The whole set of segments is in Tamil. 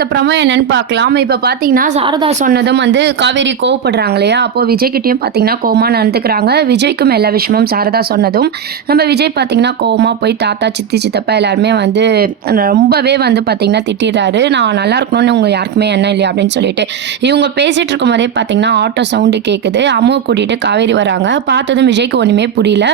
அடுத்த ப்ரோமோ என்னன்னு பார்க்கலாம். இப்ப பார்த்தீங்கன்னா, சாரதா சொன்னதும் வந்து காவேரி கோவப்படுறாங்க இல்லையா? அப்போ விஜய்கிட்டயும் பார்த்தீங்கன்னா, கோவமா நடந்துக்கிறாங்க. விஜய்க்கும் எல்லா விஷயமும் சாரதா சொன்னதும், நம்ம விஜய் பார்த்தீங்கன்னா, கோவமா போய் தாத்தா, சித்தி, சித்தப்பா எல்லாருமே வந்து ரொம்பவே வந்து பார்த்தீங்கன்னா திட்டிடுறாரு. "நான் நல்லா இருக்கணும்னு உங்க யாருக்குமே எண்ணம் இல்லையா?" அப்படின்னு சொல்லிட்டு. இவங்க பேசிட்டு இருக்கும்போதே பார்த்தீங்கன்னா, ஆட்டோ சவுண்டு கேட்குது. அம்முவ கூட்டிட்டு காவேரி வராங்க. பார்த்ததும் விஜய்க்கு ஒண்ணுமே புரியல.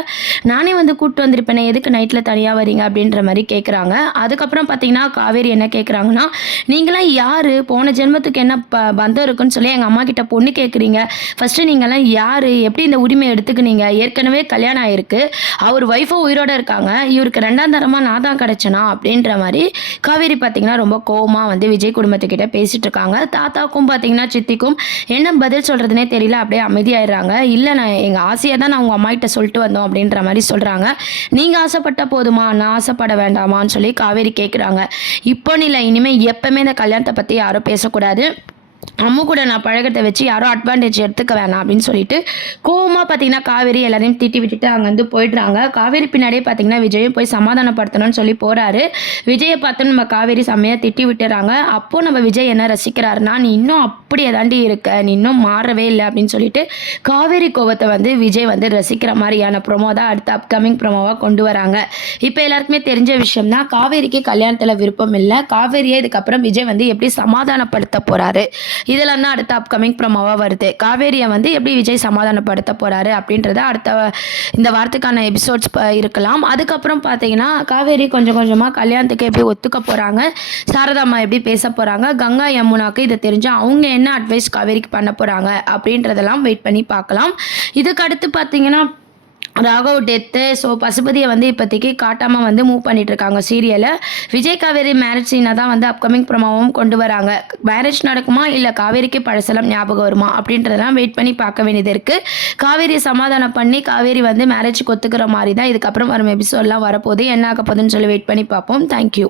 "நானே வந்து கூட்டு வந்திருப்பேனே, எதுக்கு நைட்ல தனியா வரீங்க?" அப்படின்ற மாரி கேட்குறாங்க. அதுக்கப்புறம் பார்த்தீங்கன்னா, காவேரி என்ன கேட்குறாங்கன்னா, "நீங்கலாம் யாரு? போன ஜென்மத்துக்கு என்ன பந்தம் இருக்குன்னு சொல்லி எங்க அம்மாகிட்ட பொண்ணு கேட்குறீங்க. ஃபர்ஸ்ட்டு நீங்கலாம் யாரு? எப்படி இந்த உரிமைய எடுத்துக்கினீங்க? ஏற்கனவே கல்யாணம் ஆயிருக்கு. அவர் ஒய்ஃபும் உயிரோட இருக்காங்க. இவருக்கு 2ஆம் தரமா நான் தான் கிடைச்சேனா?" அப்படின்ற மாரி காவேரி பார்த்தீங்கன்னா, ரொம்ப கோவமா வந்து விஜய் குடும்பத்துக்கிட்ட பேசிட்டு இருக்காங்க. தாத்தாவுக்கும் பார்த்தீங்கன்னா, சித்திக்கும் என்ன பதில் சொல்றதுன்னே தெரியல. அப்படியே அமைதியாயிடுறாங்க. "இல்ல நான் எங்க ஆசைய தான் நான் உங்க அம்மாகிட்ட சொல்லிட்டு வந்தோம்." அப்படின்ற மாரி சொல்றாங்க. "நீங்க ஆசைப்பட்டா போதுமா? நான் ஆசைப்பட வேண்டாமான்னு?" சொல்லி காவேரி கேட்குறாங்க. "இப்போன்னு இல்ல, இனிமே எப்பவுமே இந்த கல்யாணத்த பத்தி யாரும் பேசக்கூடாது. அம்மு கூட நான் பழகுறத வச்சு யாரும் அட்வான்டேஜ் எடுத்துக்க வேணாம்." அப்படின்னு சொல்லிட்டு கோவமா பார்த்தீங்கன்னா, காவேரி எல்லாரையும் திட்டி விட்டுட்டு அங்கேருந்து போயிடுறாங்க. காவேரி பின்னாடியே பார்த்தீங்கன்னா, விஜயும் போய் சமாதானப்படுத்தணும்னு சொல்லி போறாரு. விஜய பார்த்து நம்ம காவேரி செம்மையா திட்டி விட்டுறாங்க. அப்போ நம்ம விஜய் என்ன ரசிக்கிறாருன்னா, "நீ இன்னும் அப்படியே தாண்டி இருக்க. நீ இன்னும் மாறவே இல்ல." அப்படின்னு சொல்லிட்டு காவேரி கோவத்த வந்து விஜய் வந்து ரசிக்கிற மாரியான ப்ரோமோ தான் அடுத்த அப்கமிங் ப்ரோமோவா கொண்டு வராங்க. இப்ப எல்லாருக்குமே தெரிஞ்ச விஷயம் தான், காவேரிக்கு கல்யாணத்துல விருப்பம் இல்ல. காவேரிய இதுக்கப்புறம் விஜய் வந்து எப்படி சமாதானப்படுத்த போறாரு? இதெல்லாம் தான் அடுத்த அப்கமிங் ப்ரோமோவா வருது. காவேரிய வந்து எப்படி விஜய் சமாதானப்படுத்த போறாரு அப்படின்றத அடுத்த இந்த வாரத்துக்கான எபிசோட்ஸ் இருக்கலாம். அதுக்கப்புறம் பார்த்தீங்கன்னா, காவேரி கொஞ்சம் கொஞ்சமா கல்யாணத்துக்கு எப்படி ஒத்துக்க போறாங்க? சாரதாம்மா எப்படி பேச போறாங்க? கங்கா, யமுனாக்கு இது தெரிஞ்சா அவங்க என்ன அட்வைஸ் காவேரிக்கு பண்ண போறாங்க? அப்படின்றதெல்லாம் வெயிட் பண்ணி பார்க்கலாம். இதுக்கு அடுத்து பார்த்தீங்கன்னா, ராகவ் டெத்து. ஸோ பசுபதியை வந்து இப்போதைக்கு காட்டாமல் வந்து மூவ் பண்ணிட்டு இருக்காங்க சீரியலை. விஜய் காவேரி மேரேஜ் சீனை தான் வந்து அப்கமிங் ப்ரோமோவும் கொண்டு வராங்க. மேரேஜ் நடக்குமா, இல்லை காவேரிக்கு பழசெல்லாம் ஞாபகம் வருமா அப்படின்றதெல்லாம் வெயிட் பண்ணி பார்க்க வேண்டியது இருக்குது. காவேரியை சமாதானம் பண்ணி காவேரி வந்து மேரேஜுக்கு ஒத்துக்கிற மாதிரி தான் இதுக்கப்புறம் வரும் எபிசோட்லாம் வரப்போகுது. என்ன ஆக போகுதுன்னு சொல்லி வெயிட் பண்ணி பார்ப்போம். தேங்க்யூ.